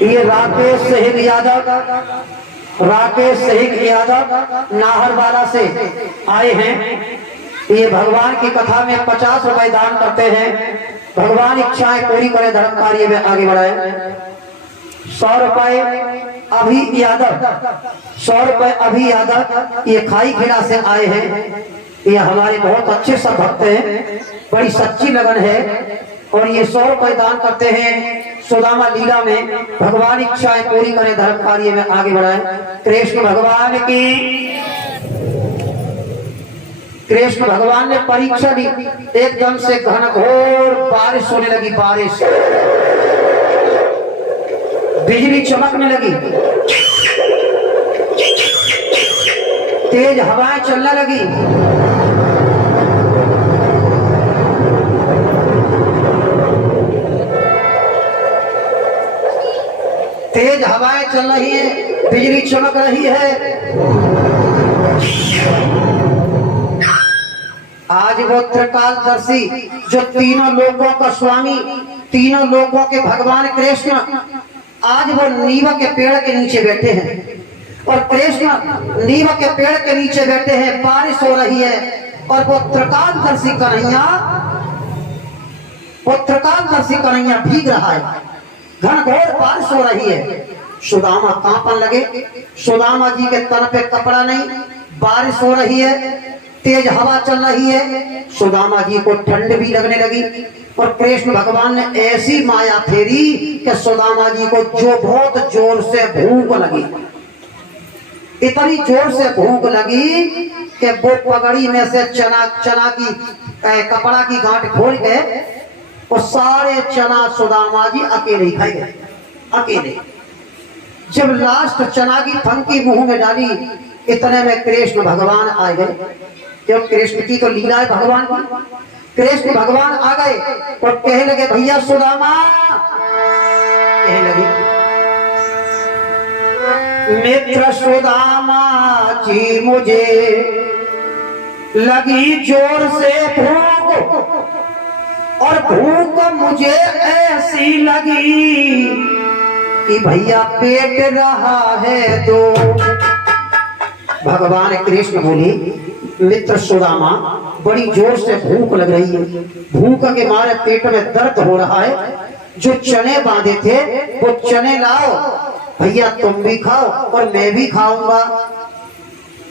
ये राकेश सिंह यादव, राकेश सिंह यादव नाहरवाला से आए हैं। ये भगवान की कथा में 50 रुपए दान करते हैं। भगवान इच्छाएं पूरी करे, धर्म कार्य में आगे बढ़ाए। 100 रुपए अभी यादव, 100 रुपए अभी यादव, ये खाई खेड़ा से आए हैं। ये हमारे बहुत अच्छे सब भक्त हैं, बड़ी सच्ची लगन है। और ये 100 रुपए दान करते हैं सुदामा लीला में। भगवान इच्छाएं पूरी करे, धर्म कार्य में आगे बढ़ाए। कृष्ण भगवान की, कृष्ण भगवान ने परीक्षा दी। एकदम से घनघोर बारिश होने लगी, बारिश, बिजली चमकने लगी, तेज हवाएं चलने लगी। तेज हवाएं चल रही है, बिजली चमक रही है। आज वो त्रिकालदर्शी, जो तीनों लोकों का स्वामी, तीनों लोकों के भगवान कृष्ण, आज वो नीम के पेड़ के नीचे बैठे हैं। और कृष्ण नीम के पेड़ के नीचे बैठे हैं, बारिश हो रही है। और वो त्रिकालदर्शी कन्हैया, वो त्रिकालदर्शी कन्हैया भीग रहा है, घनघोर बारिश हो रही है। सुदामा कांपन लगे। सुदामा जी के तन पे कपड़ा नहीं, बारिश हो रही है, तेज हवा चल रही है। सुदामा जी को ठंड भी लगने लगी। और कृष्ण भगवान ने ऐसी माया फेरी कि सुदामा जी को जो बहुत जोर से भूख लगी, इतनी जोर से भूख लगी कि वो पगड़ी में से चना की कपड़ा की गांठ खोल के वो सारे चना सुदामा जी अकेले खाए गए, अकेले। जब लास्ट चना की फंकी मुंह में डाली, इतने में कृष्ण भगवान आ गए। क्यों, कृष्ण की तो लीला है भगवान की। कृष्ण भगवान आ गए और कहने लगे, भैया सुदामा, कहने लगे, मित्र सुदामा जी मुझे लगी जोर से भूख, और भूख मुझे ऐसी लगी कि भैया पेट रहा है तो। भगवान कृष्ण बोले, मित्र सुदामा, बड़ी जोर से भूख लग रही है, भूख के मारे पेट में दर्द हो रहा है। जो चने बांधे थे वो चने लाओ, भैया तुम भी खाओ और मैं भी खाऊंगा।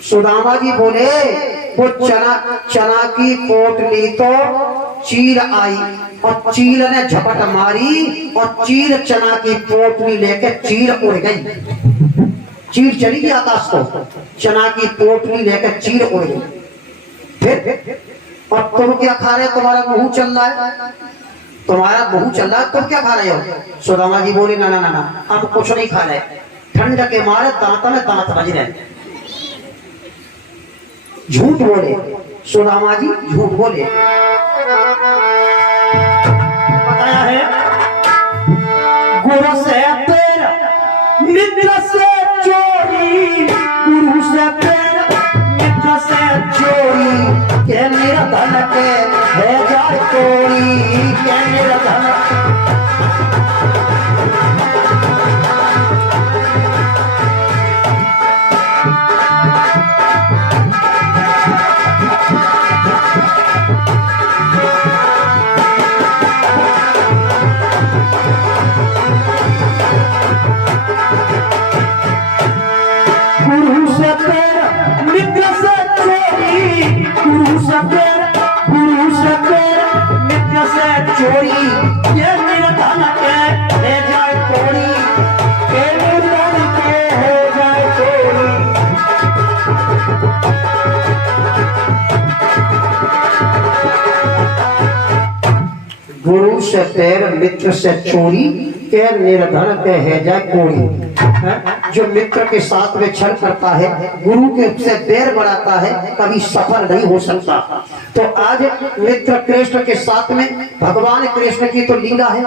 सुदामा जी बोले, वो चना की पोटली तो चील आई, और चील ने झपट मारी, और चील चना की पोटली लेके चील उड़ गई। चील चली गई आकाश को, चना की पोटली लेकर चील उड़ गई। फिर और तुम क्या खा रहे हो, तुम्हारा मुंह चल रहा है, तुम्हारा मुंह चल रहा है, तुम क्या खा रहे हो? सुदामा जी बोले, ना ना ना ना, हम कुछ नहीं खा रहे, ठंड के मारे दांत में दांत बज रहे। झूठ बोले सुदामा जी, झूठ बोले। बताया है, गुरु से तेरा, मित्र से चोरी, गुरु से तेरा, मित्र से चोरी, के मेरा धन के है जाए चोरी, के मेरा धन। चोरी, ये मेरा धन के ले जाए चोरी, के मेरा धन के हो जाए चोरी। गुरु से पैर, मित्र से चोरी, के निर्धन के है जाए कोड़ी। जो मित्र के साथ में छल करता है, गुरु के से पैर बढ़ाता है, कभी सफल नहीं हो सकता। तो आज मित्र कृष्ण के साथ में, भगवान कृष्ण की तो लीला है।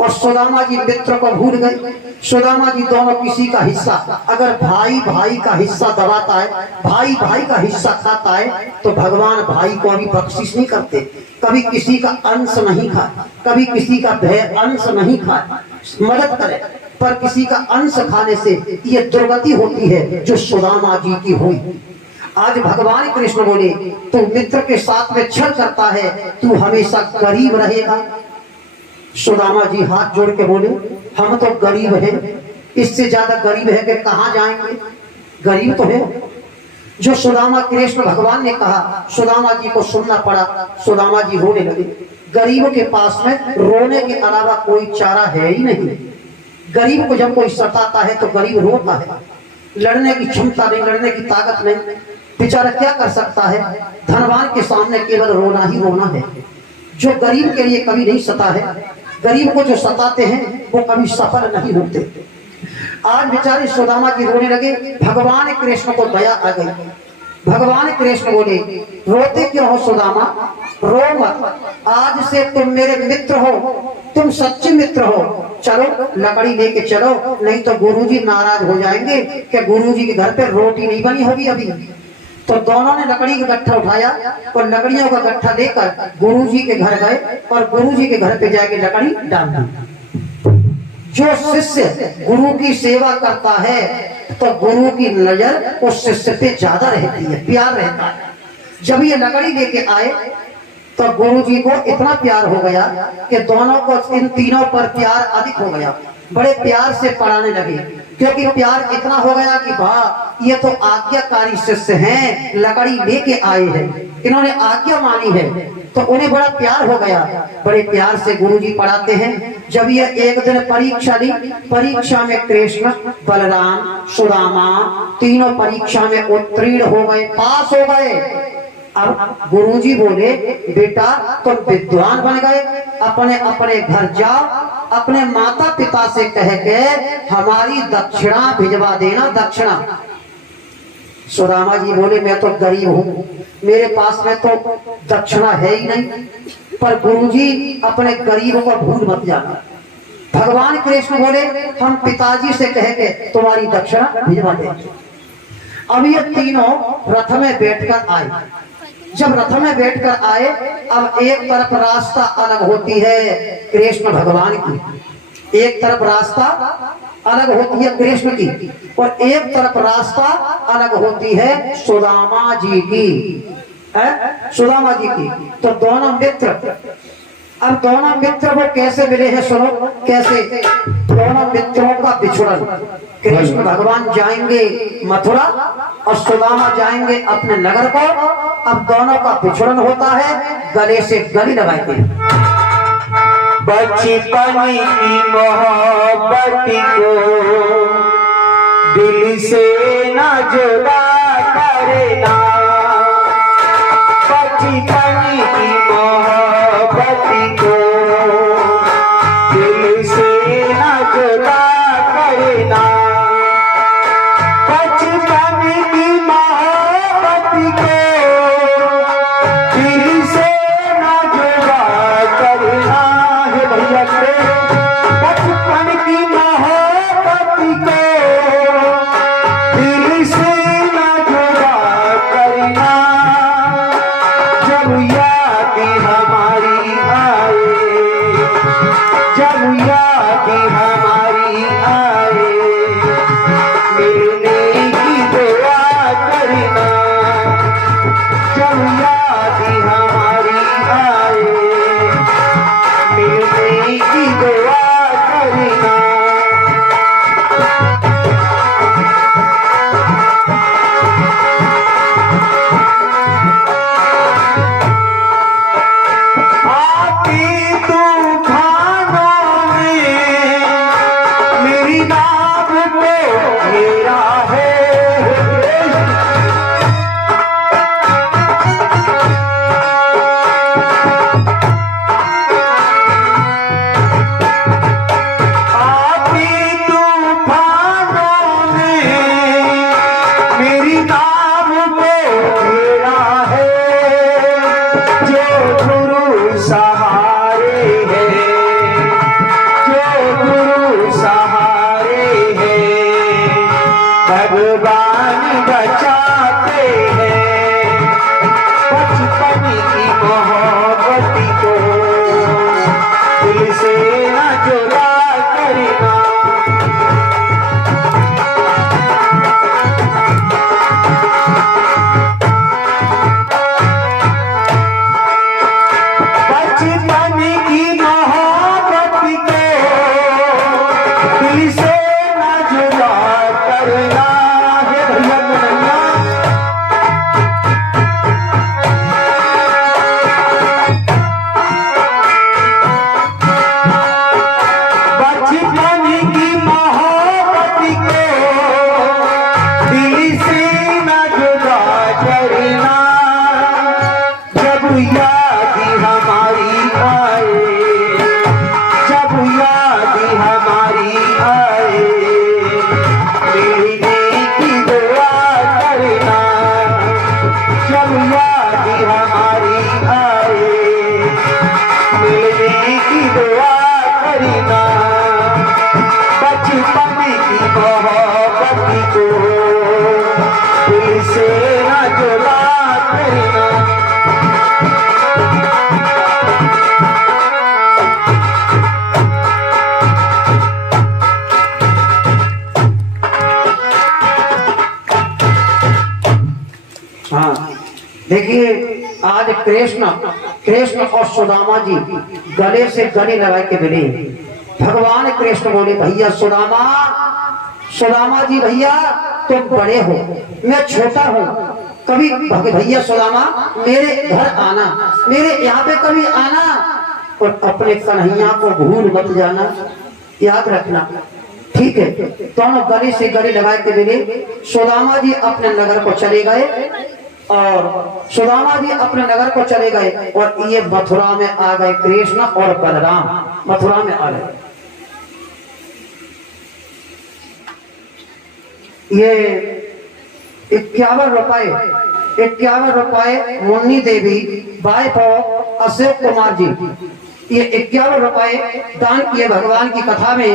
और सुदामा जी मित्र को भूल गए। सुदामा जी दोनों किसी का हिस्सा, अगर भाई भाई का हिस्सा दबाता है, भाई भाई का हिस्सा खाता है, तो भगवान भाई को अभी बख्शिश नहीं करते। कभी किसी का अंश नहीं खाए, कभी किसी का अंश नहीं खाए, मदद करे, पर किसी का अंश खाने से ये दुर्गति होती है जो सुदामा जी की हुई। आज भगवान कृष्ण बोले, तू मित्र के साथ में छल करता है, तू हमेशा गरीब रहेगा। सुदामा जी हाथ जोड़ के बोले, हम तो गरीब हैं, इससे ज्यादा गरीब है कि कहां जाएंगे, गरीब तो है। जो सुदामा कृष्ण भगवान ने कहा, सुदामा जी को सुनना पड़ा। सुदामा जी रोने लगे। गरीब के पास में रोने के अलावा कोई चारा है ही नहीं। गरीब को जब कोई सताता है तो गरीब रोता है, लड़ने की क्षमता नहीं, लड़ने की ताकत नहीं, बेचारा क्या कर सकता है। धनवान के सामने केवल रोना ही रोना है। जो गरीब के लिए कभी नहीं सता है, गरीब को जो सताते हैं वो कभी सफल नहीं होते। आज बेचारे सुदामा जी रोने लगे। भगवान कृष्ण को दया आ गई। भगवान कृष्ण बोले, रोते क्यों हो सुदामा, रो मत, आज से तुम मेरे मित्र हो, तुम सच्चे मित्र हो। चलो लकड़ी लेके चलो, नहीं तो गुरुजी नाराज हो जाएंगे कि गुरुजी के घर पे रोटी नहीं बनी होगी अभी। तो दोनों ने लकड़ी का गट्ठा उठाया और लकड़ियों का गट्ठा लेकर गुरुजी के घर गए और गुरुजी के घर पे जाके लकड़ी डाल दी। जो शिष्य गुरु की सेवा करता है तो गुरु की नजर उस शिष्य पे ज्यादा रहती है, प्यार रहता है। जब ये लकड़ी लेके आए तो गुरुजी को इतना प्यार हो गया कि दोनों को, इन तीनों पर प्यार अधिक हो गया। बड़े प्यार से पढ़ाने लगे, क्योंकि प्यार इतना हो गया कि वाह, ये तो आज्ञाकारी शिष्य हैं, लकड़ी लेके आए हैं, इन्होंने आज्ञा मानी है, तो उन्हें बड़ा प्यार हो गया। बड़े प्यार से गुरुजी पढ़ाते हैं। जब ये एक दिन परीक्षा ली, परीक्षा में कृष्ण, बलराम, सुदामा तीनों परीक्षा में उत्तीर्ण हो गए, पास हो गए। अब गुरुजी बोले, बेटा तुम विद्वान बन गए, अपने अपने घर जाओ, अपने माता पिता से कह के हमारी दक्षिणा भिजवा देना, दक्षिणा। सुदामा जी बोले, मैं तो गरीब हूँ, मेरे पास में तो दक्षिणा है ही नहीं। पर गुरुजी अपने गरीब को भूल मत जाना। भगवान कृष्ण बोले, हम पिताजी से कह के तुम्हारी दक्षिणा भिजवा देंगे। अब ये तीनों रथ में बैठकर आए। जब रथ में बैठकर आए, अब एक तरफ रास्ता अलग होती है कृष्ण भगवान की, एक तरफ रास्ता अलग होती है कृष्ण की, और एक तरफ रास्ता अलग होती है सुदामा जी की, सुदामा जी की। तो दोनों मित्र, अब दोनों मित्र वो कैसे मिले हैं सुनो, कैसे दोनों मित्रों का बिछड़न। कृष्ण भगवान जाएंगे मथुरा और सुदामा जाएंगे अपने नगर को। अब दोनों का बिछड़न होता है, गले से गले लगाते हैं। बचपन की मोहब्बत को दिल से न जुदा करना, बचपन की मोहब्बत को दिल से न जुदा करना, बचपन की मोहब्बत को दिल से न जुदा करना। हे भैया बचपन की मोहब्बत को दिल से न जुदा करना। जब बचाते हैं बचपन की मोहब्बत को दिल से न जुदा करना। बचपन की मोहब्बत को दिल से न जुदा करना है भैया कन्हैया। बचपन की मोहब्बत को दिल से न जुदा करना। जब याद हमारी आए, जब याद हमारी आए, मिलने की दुआ करना। जब याद हमारी आए, मिलने की दुआ करना। बचपन की मोहब्बत को दिल से न जुदा करना। हाँ, देखिए आज कृष्ण कृष्ण और सुदामा जी गले से गले लगा के मिले। भगवान कृष्ण बोले, भैया सुदामा, सुदामा जी भैया तुम बड़े हो, मैं छोटा हूँ, कभी भैया सुदामा मेरे घर आना, मेरे यहाँ पे कभी आना, और अपने कन्हैया को भूल मत जाना, याद रखना, ठीक है। दोनों गले से गले लगा के मिले। सुदामा जी अपने नगर को चले गए और सुदामा जी अपने नगर को चले गए और ये मथुरा में आ गए। कृष्ण और बलराम मथुरा में आ गए। ये 51 रुपए मुन्नी देवी वाइफ ऑफ अशोक कुमार जी, ये 51 रुपए दान किए भगवान की कथा में।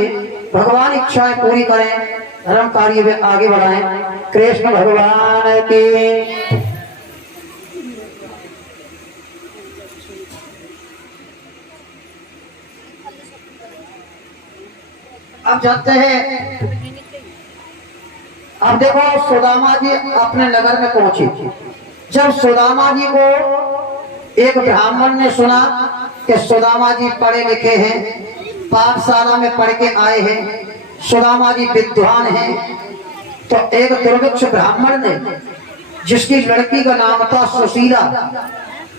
भगवान इच्छाएं पूरी करें, धर्म कार्य में आगे बढ़ाएं। कृष्ण भगवान की। अब जाते हैं, अब देखो सुदामा जी अपने नगर में पहुंचे। जब सुदामा जी को एक ब्राह्मण ने सुना कि सुदामा जी पढ़े लिखे हैं, पाठशाला में पढ़ के आए हैं, सुदामा जी विद्वान हैं, तो एक दुर्भिक्ष ब्राह्मण ने, जिसकी लड़की का नाम था सुशीला,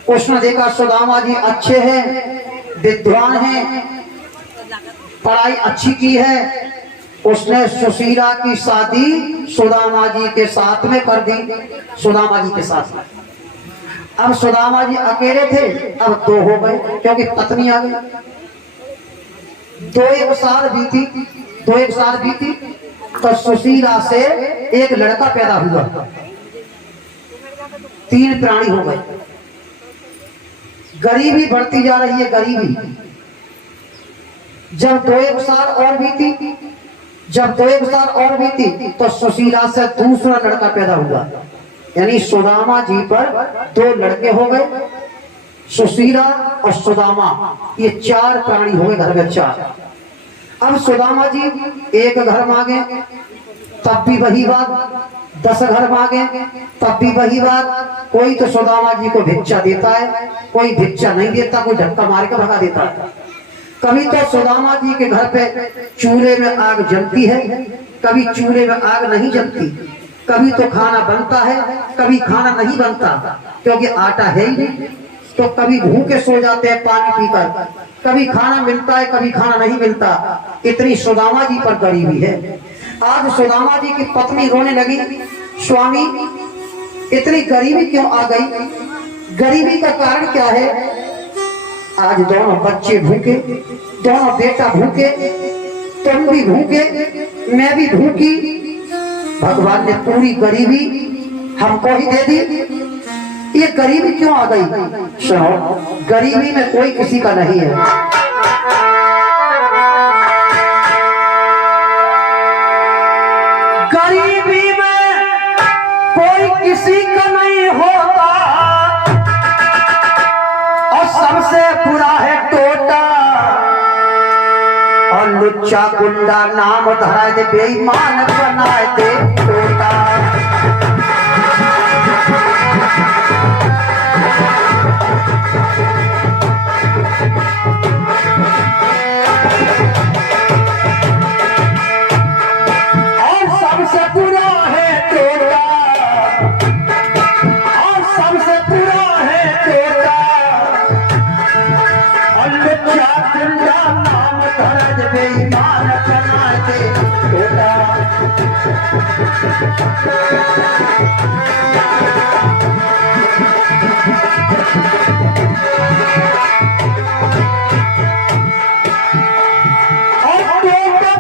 उसने देखा सुदामा जी अच्छे हैं, विद्वान हैं, पढ़ाई अच्छी की है, उसने सुशीला की शादी सुदामा जी के साथ में कर दी। सुदामा जी के साथ में अब सुदामा जी अकेले थे, अब 2 हो गए क्योंकि पत्नी आ गई। 2 साल बीती तो सुशीला से एक लड़का पैदा हुआ, 3 प्राणी हो गए। गरीबी बढ़ती जा रही है, गरीबी। जब 2 साल और बीती तो सुशीला से दूसरा लड़का पैदा हुआ, यानी सुदामा जी पर 2 लड़के हो गए। सुशीला और सुदामा, ये 4 प्राणी हो गए घर में, 4। अब सुदामा जी एक घर मांगे तब भी वही बात, 10 घर मांगे तब भी वही बात। कोई तो सुदामा जी को भिक्षा देता है, कोई भिक्षा नहीं देता, कोई धक्का मार के भगा देता है। कभी तो सुदामा जी के घर पे चूल्हे में आग जलती है, कभी चूल्हे में आग नहीं जलती, कभी तो खाना बनता है, कभी खाना नहीं बनता क्योंकि आटा है ही नहीं, तो कभी भूखे सो जाते हैं पानी पीकर, कभी खाना मिलता है, कभी खाना नहीं मिलता। इतनी सुदामा जी पर गरीबी है। आज सुदामा जी की पत्नी रोने लगी, स्वामी इतनी गरीबी क्यों आ गई? गरीबी का कारण क्या है? आज दोनों बच्चे भूखे, दोनों बेटा भूखे, तुम भी भूखे, मैं भी भूखी। भगवान ने पूरी गरीबी हमको ही दे दी। ये गरीबी क्यों आ गई? सुनो, गरीबी में कोई किसी का नहीं है। गरीबी में लुच्चा गुंडा नाम धरा दे बेईमान बनाए दे टोटा। और सबसे बुरा है टोटा, और सबसे बुरा है टोटा, और लुच्चा गुंडा नाम धरा दे बेईमान बनाए दे टोटा।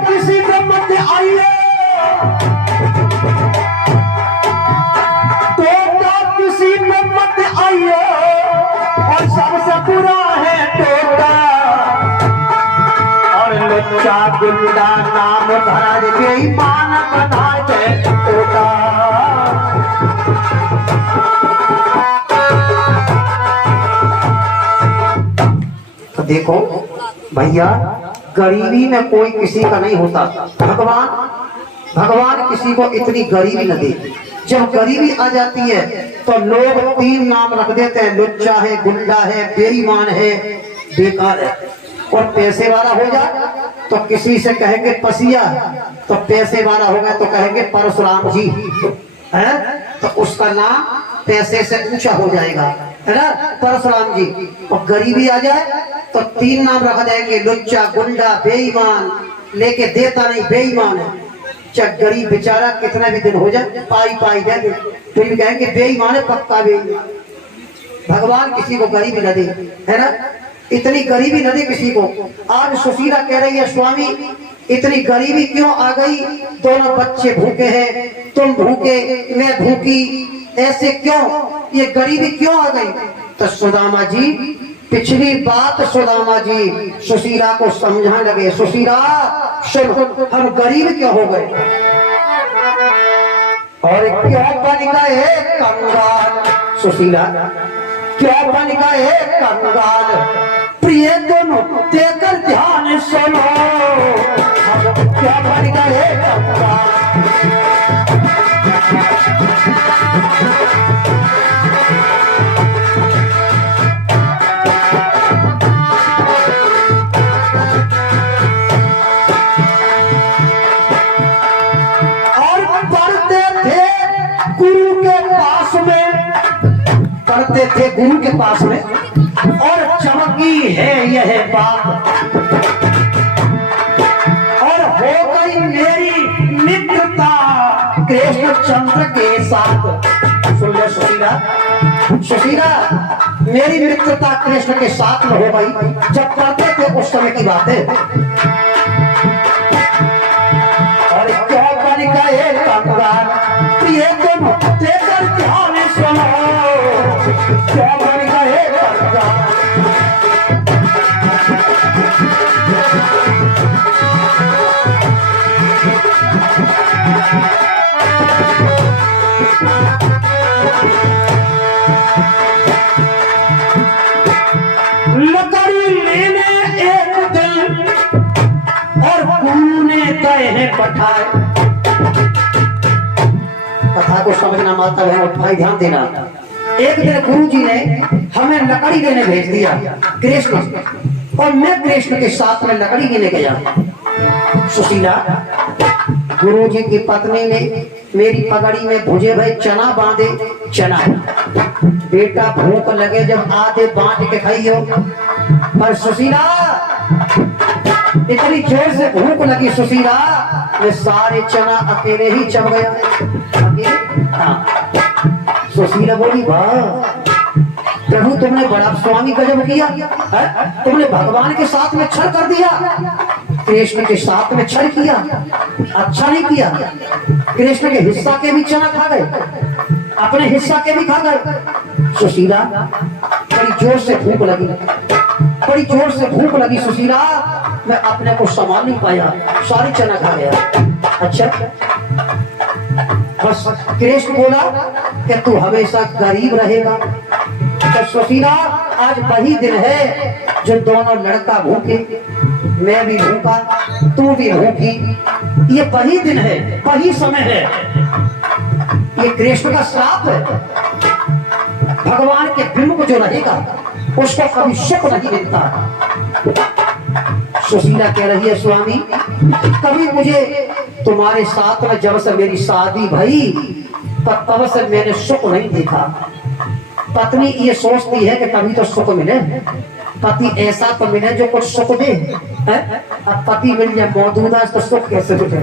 किसी को मत आइए, टोटा किसी को मत आइए, और सबसे बुरा है टोटा, और लुच्चा गुंडा नाम धरा दे बेईमान बना दे टोटा। तो देखो भैया, गरीबी में कोई किसी का नहीं होता। भगवान किसी को इतनी गरीबी न दे। जब गरीबी आ जाती है तो लोग 3 नाम रख देते हैं, लुच्चा है, गुंडा है, बेईमान है, बेकार है। और पैसे वाला हो जाए तो किसी से कहेंगे पसिया, तो पैसे वाला हो गया तो कहेंगे परशुराम जी है, तो उसका नाम पैसे से ऊंचा हो जाएगा, है ना, परशुराम जी। और गरीबी आ जाए तो 3 नाम रख देंगे, लुच्चा, गुंडा, बेईमान, लेके देता नहीं, बेईमान है। चाहे गरीब बेचारा कितना भी दिन हो जाए पाई पाई देंगे, फिर भी कहेंगे बेईमान है, पक्का बेईमान। भगवान किसी को गरीबी न दे, है ना, इतनी गरीबी न दे किसी को। आज सुशीला कह रही है स्वामी इतनी गरीबी क्यों आ गई, दोनों बच्चे भूखे हैं, तुम भूखे, मैं भूखी, ऐसे क्यों, ये गरीबी क्यों आ गई। तो सुदामा जी पिछली बात सुदामा जी सुशीला को समझाने लगे, सुशीला सुन, हम गरीब क्यों हो गए और क्यों बन गए कंगाल। सुशीला क्यों बन गए कंगाल, प्रिय दोनों देकर ध्यान सुनो, क्या बन गए कंगाल। पढ़ते थे गुरु के पास में, और चमकी है यह बात, और हो गई मेरी मित्रता कृष्ण चंद्र के साथ। सुन लो सुशीला, सुशीला मेरी मित्रता कृष्ण के साथ में हो गई, जब पढ़ते थे उस समय की बात है। और क्या बन गए कंगाल, प्रिय दोनों देकर ध्यान सुनो, क्या बन गए कंगाल। लकड़ी लेने एक दिन और गुरु ने गए पठाए, कथा को समझना माता है, भाई ध्यान देना। एक दिन गुरु जी ने हमें लकड़ी लेने भेज दिया कृष्ण, और मैं कृष्ण के साथ में लकड़ी लेने गया। सुशीला गुरु जी की पत्नी ने मेरी पगड़ी में भुजे भाई चना बांधे, चना बेटा भूख लगे जब आधे बांट के खाइयो। पर सुशीला इतनी जोर से भूख लगी सुशीला, मैं सारे चना अकेले ही चब गया। हाँ सुशीला बोली वाह प्रभु तुमने बड़ा स्वामी गजब किया है? तुमने भगवान के साथ में छल कर दिया, कृष्ण के साथ में छल किया, अच्छा नहीं किया। कृष्ण के हिस्सा के भी चना खा गए, अपने हिस्सा के भी खा गए। सुशीला बड़ी जोर से भूख लगी, बड़ी जोर से भूख लगी सुशीला, मैं अपने को संभाल नहीं पाया, सारी चना खा गया। अच्छा बस कृष्ण बोला कि तू हमेशा गरीब रहेगा। तो सुशीला आज वही दिन है जो दोनों लड़का भूखे मैं भी भूखा, तू भी भूखी। ये वही दिन है, वही समय है। ये कृष्ण का श्राप है। भगवान के विमुख जो रहेगा उसको कभी सुख नहीं मिलता। सुशीला कह रही है स्वामी, कभी मुझे तुम्हारे साथ में जब से मेरी शादी भई तब से मैंने सुख नहीं देखा। पत्नी ये सोचती है कि कभी तो सुख मिले, पति ऐसा तो मिले जो कुछ सुख दे। अब पति मिल जाए मौजूदा तो सुख कैसे मिले।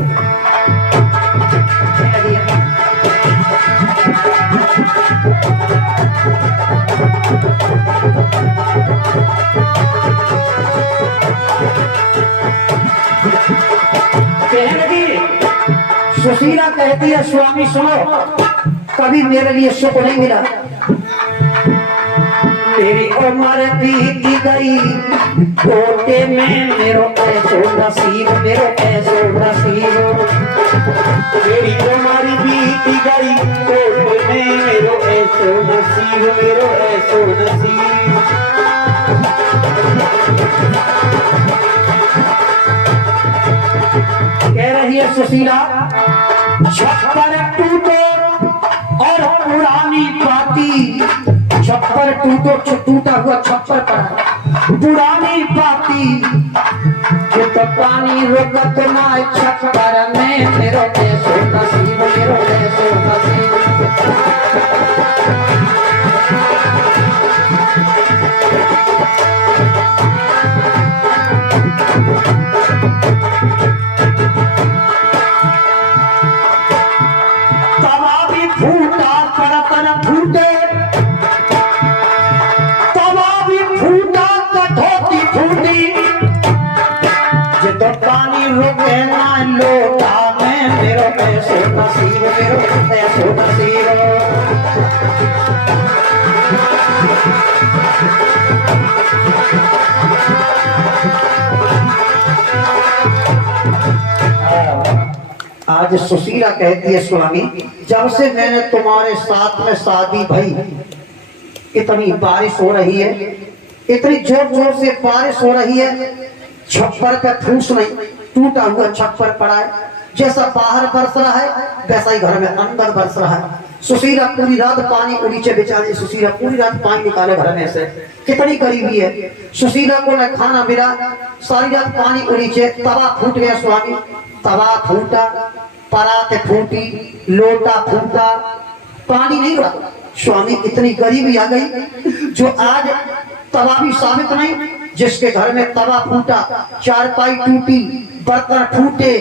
सुशीला कहती है स्वामी सुनो, कभी मेरे लिए सुख नहीं मिला। मेरी उम्र बीती गई कोटे में, मेरो ऐसो नसीब, मेरो ऐसो नसीब। मेरी उम्र बीती गई कोटे में, मेरो ऐसो नसीब, मेरो ऐसो नसीब। कह रही है सुशीला, छप्पर टूटो और पुरानी बाती, छप्पर टूटो, टूटा हुआ छप्पर पड़ा, पुरानी बाती तो पानी रोकत ना छप्पर में, मेरो ऐसो नसीब, मेरो ऐसो नसीब। पानी रुके ना लोटा में, मेरो ऐसो नसीब, मेरो ऐसो नसीब। आज सुशीला कहती है स्वामी, जब से मैंने तुम्हारे साथ में शादी भई, इतनी बारिश हो रही है, इतनी जोर जोर से बारिश हो रही है, छप्पर पे फूस नहीं, टूटा हुआ छप्पर पड़ा है। जैसा बाहर बरस रहा है वैसा ही घर में अंदर बरस रहा है। सुशीला पूरी रात पानी को नीचे बेचारी, सुशीला पूरी रात पानी निकाले घर में से। कितनी गरीबी है। सुशीला को न खाना मिला, सारी रात पानी को नीचे। तवा फूट गया स्वामी, तवा फूटा, परात फूटी, लोटा फूटा, पानी नहीं रहा। स्वामी इतनी गरीबी आ गई जो आज तवा भी साबित नहीं। जिसके घर में तवा फूटा, चारपाई टूटी, बर्तन फूटे,